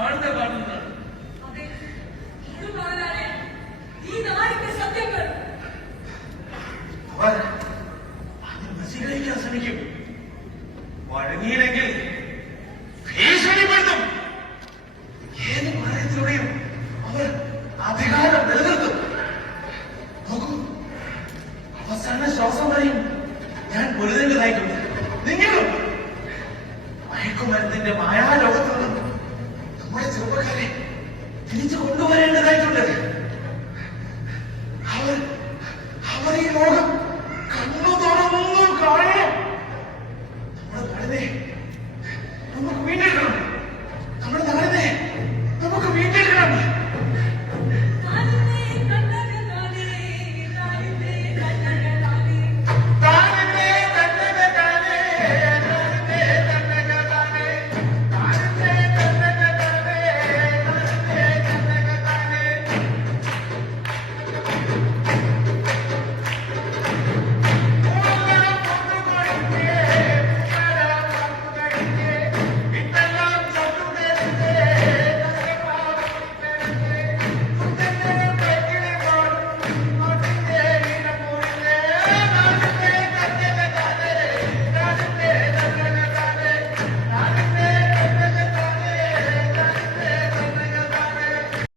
കാണുന്ന കാണുന്നതാണ്. അവർ അത് നശീകരിക്കാൻ ശ്രമിക്കും. വഴങ്ങിയില്ലെങ്കിൽ ഭീഷണിപ്പെടുത്തും. ഏത് പ്രായത്തിലൂടെയും അവർ അധികാരം നിലനിർത്തും. നോക്കൂ, അവസാന ശ്വാസം വരെയും ഞാൻ പൊരുതേണ്ടതായിട്ടുണ്ട്. നിങ്ങളും മയക്കുമരുന്നിന്റെ മായാലോകത്ത് നിന്നും നമ്മുടെ ചെറുപ്പക്കാരെ തിരിച്ചു കൊണ്ടുപോകും.